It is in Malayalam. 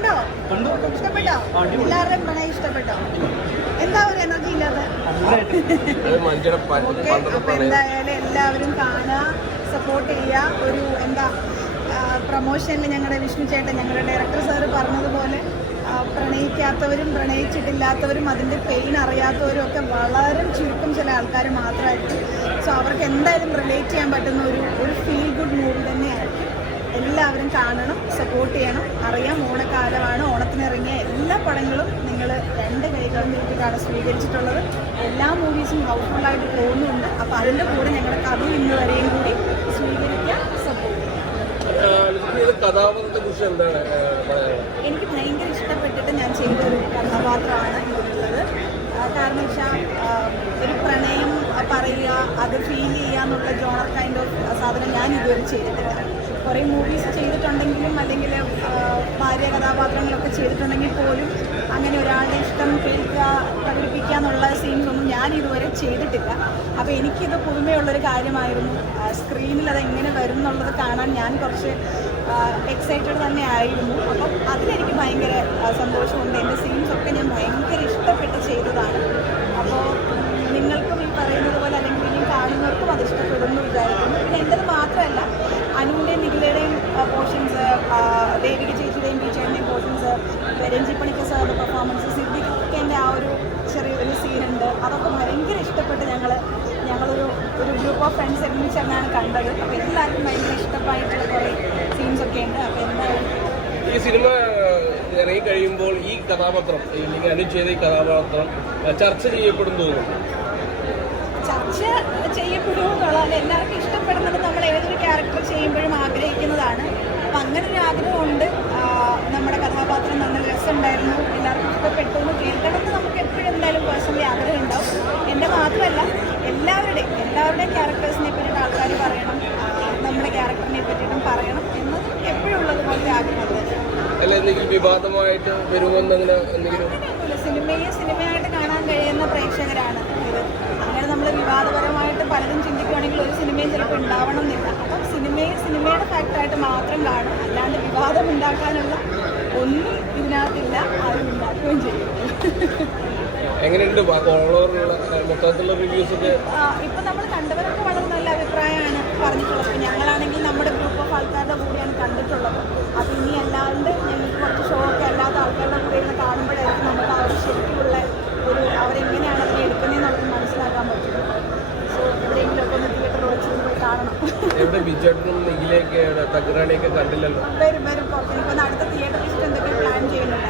കണ്ടോ? ഇഷ്ടപ്പെട്ടോ? എല്ലാവരുടെയും പ്രണയം ഇഷ്ടപ്പെട്ടോ? എന്താ ഒരു എനർജി ഇല്ലാതെ? അപ്പൊ എന്തായാലും എല്ലാവരും കാണുക സപ്പോർട്ട് ചെയ്യുക. ഒരു എന്താ പ്രൊമോഷനിൽ ഞങ്ങളുടെ വിഷ്ണു ചേട്ടൻ ഞങ്ങളുടെ ഡയറക്ടർ സാറ് പറഞ്ഞതുപോലെ പ്രണയിക്കാത്തവരും പ്രണയിച്ചിട്ടില്ലാത്തവരും അതിന്റെ പെയിൻ അറിയാത്തവരും ഒക്കെ വളരെ ചുരുക്കം ചില ആൾക്കാർ മാത്രമായിരിക്കും സോ അവർക്ക് എന്തായാലും റിലേറ്റ് ചെയ്യാൻ പറ്റുന്ന ഒരു ഒരു ഫീൽ ഗുഡ് മൂവി തന്നെയായിരിക്കും എല്ലാവരും കാണണം സപ്പോർട്ട് ചെയ്യണം. അറിയാം ഓണക്കാലമാണ് ഓണത്തിനിറങ്ങിയ എല്ലാ പടങ്ങളും നിങ്ങൾ രണ്ട് കൈകളും നീട്ടിട്ടാണ് സ്വീകരിച്ചിട്ടുള്ളത്. എല്ലാ മൂവീസും ഹൗസ്ഫുള്ളായിട്ട് പോകുന്നുണ്ട്. അപ്പോൾ അതിന്റെ കൂടെ ഞങ്ങളുടെ കഥ ഇന്ന് വരെയും കൂടി സ്വീകരിക്കാൻ സപ്പോർട്ട് എനിക്ക് ഭയങ്കര ഇഷ്ടപ്പെട്ടിട്ട് ഞാൻ ചെയ്ത ഒരു കഥാപാത്രമാണ് ഇതിലുള്ളത് കാരണം വെച്ചാൽ ഒരു പ്രണയം പറയുക അത് ഫീൽ ചെയ്യുക എന്നുള്ള ജോണർ കൈൻഡ് ഓഫ് സാധനം ഞാൻ ഇതുവരെ ചെയ്തിട്ടില്ല. കുറേ മൂവീസ് ചെയ്തിട്ടുണ്ടെങ്കിലും അല്ലെങ്കിൽ ഭാര്യ കഥാപാത്രങ്ങളൊക്കെ ചെയ്തിട്ടുണ്ടെങ്കിൽ പോലും അങ്ങനെ ഒരാളുടെ ഇഷ്ടം കേൾക്കുക പ്രകടിപ്പിക്കുക എന്നുള്ള സീൻസൊന്നും ഞാൻ ഇതുവരെ ചെയ്തിട്ടില്ല. അപ്പോൾ എനിക്കിത് പുതുമയുള്ളൊരു കാര്യമായിരുന്നു. സ്ക്രീനിൽ അത് എങ്ങനെ വരും എന്നുള്ളത് കാണാൻ ഞാൻ കുറച്ച് എക്സൈറ്റഡ് തന്നെ ആയിരുന്നു അപ്പം അതിലെനിക്ക് ഭയങ്കര സന്തോഷമുണ്ട്. എന്റെ ഫ്രണ്ട്സ് ഒരുമിച്ചാണ് കണ്ടത്. അപ്പോൾ എല്ലാവർക്കും ഭയങ്കര ഇഷ്ടമായിട്ടുള്ള കുറേ സീൻസ് ഒക്കെ ഉണ്ട്. അപ്പോൾ എന്തായാലും ഈ സിനിമ ഇറങ്ങി കഴിയുമ്പോൾ ഈ കഥാപാത്രം അല്ലെങ്കിൽ അനു ചെയ്ത ഈ കഥാപാത്രം ചർച്ച ചെയ്യപ്പെടും തോന്നുന്നു ചർച്ച ചെയ്യപ്പെടുമെന്നുള്ള അത് എല്ലാവർക്കും ഇഷ്ടപ്പെടുന്നത് നമ്മൾ ഏതൊരു ക്യാരക്ടർ ചെയ്യുമ്പോഴും ആഗ്രഹിക്കുന്നതാണ്. അപ്പം അങ്ങനെ ഒരു ആഗ്രഹമുണ്ട്. നമ്മുടെ കഥാപാത്രം നല്ല രസമുണ്ടായിരുന്നു. എല്ലാവർക്കും ഇഷ്ടപ്പെട്ടു. എന്തെങ്കിലും വിവാദമായിട്ട് വരുമെന്നങ്ങനെ എന്തെങ്കിലും സിനിമയെ സിനിമയായിട്ട് കാണാൻ കഴിയുന്ന പ്രേക്ഷകരാണ് ഇത്. അങ്ങനെ നമ്മൾ വിവാദപരമായിട്ട് പലതും ചിന്തിക്കുകയാണെങ്കിൽ ഒരു സിനിമയും ചിലപ്പോൾ ഉണ്ടാവണം എന്നില്ല അപ്പം സിനിമയെ സിനിമയുടെ ഫാക്റ്റായിട്ട് മാത്രം കാണും. അല്ലാണ്ട് വിവാദം ഉണ്ടാക്കാനുള്ള ഒന്നും ഇതിനകത്തില്ല ആരും ഉണ്ടാക്കുകയും ചെയ്യും എങ്ങനെയുണ്ട്? മൊത്തത്തിലുള്ള റിവ്യൂസ് ഒക്കെ? ഇപ്പം നമ്മൾ കണ്ടവരൊക്കെ വളരെ നല്ല അഭിപ്രായമാണ് പറഞ്ഞിട്ടുള്ളത്. ഞങ്ങളാണെങ്കിൽ നമ്മുടെ എവിടെ വിജയനും നിഖിലേക്ക് തകരാണിയൊക്കെ കണ്ടില്ലല്ലോ? വരും വരും. അടുത്ത തിയേറ്ററിൽ എന്തൊക്കെ പ്ലാൻ ചെയ്യുന്നുണ്ട്?